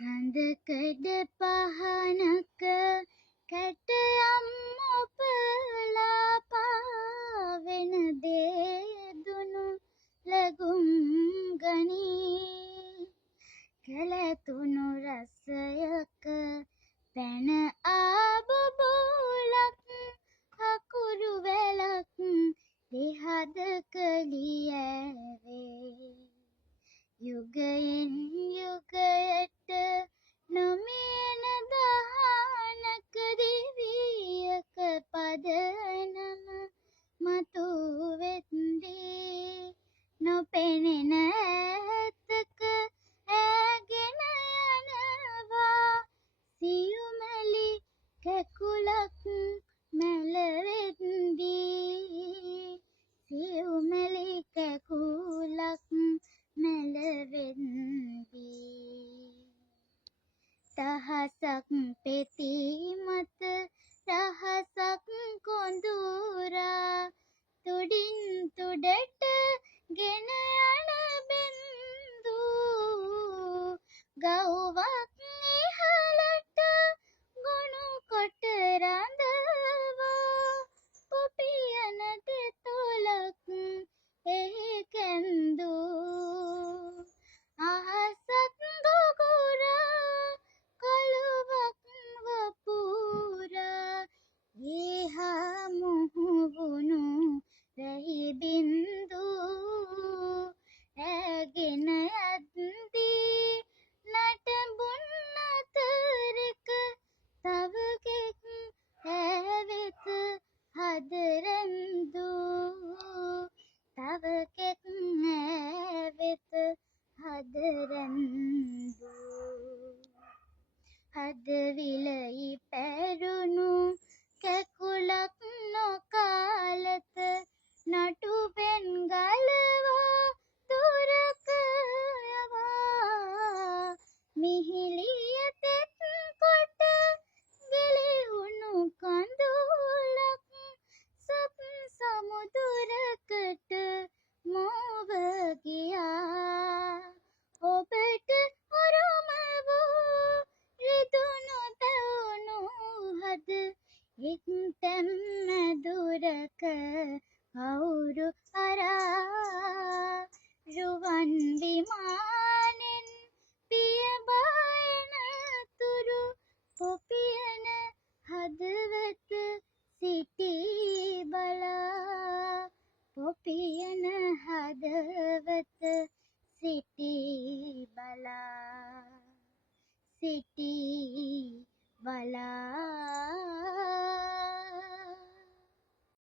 සඳකඩ පහනක කැටයම් ඔපලා පාවෙන දේදුණු ලැබුම් ගනී. කැළතුණු රසයක පැන ආබබෝලක් අකුරු වැලක් දෙහදක ලියැවේ. යුගයෙන් යුගයට නොමියෙන දහනක දිවියක පදනම මතු වෙද්දී නොපෙනෙන ඈතක ඈගෙන යනවා සියුමැලි කැකුලක් මැලවෙද්දී. සියුමැලි කැකුලක් මැලවෙද්දී. දහසක් පෙති මත රහසක් කොඳුරා තුඩින් තුඩට ගෙන යන බින්දු. ගව්වක් ඉහළට ගොනු කොට රඳවා පොපියන දෙතොලක් එහි කැන්දූ. අහසත් ගුගුරා කළුවක් වපුරා ඒහා මුහුවුණු වැහි බින්දු. ඈගෙන යද්දී නටඹුන් අතරක තව කෙක් ඈවෙත හදරැන්දු. තව කෙක් ඈවෙත හදරැන්දු. හදවිලයි පැරුණු කැකුලක් නොකාලත නටුපෙන් ගලවා දුරක යවා. මිහිලිය තෙත් කොට ගිලිහුණු කඳුලක් සත් සමුදුරකට මෝව ගියා. ඔබට උරුම වූ රිදුණු දැවුණු හද එක්තැන් මැදුරක කවුරු අරා. රුවන් විමානෙන් පියබා එනතුරු පොපියන හදවත සිටී බලා. පොපියන හදවත සිටී බලා. සිටී බලා.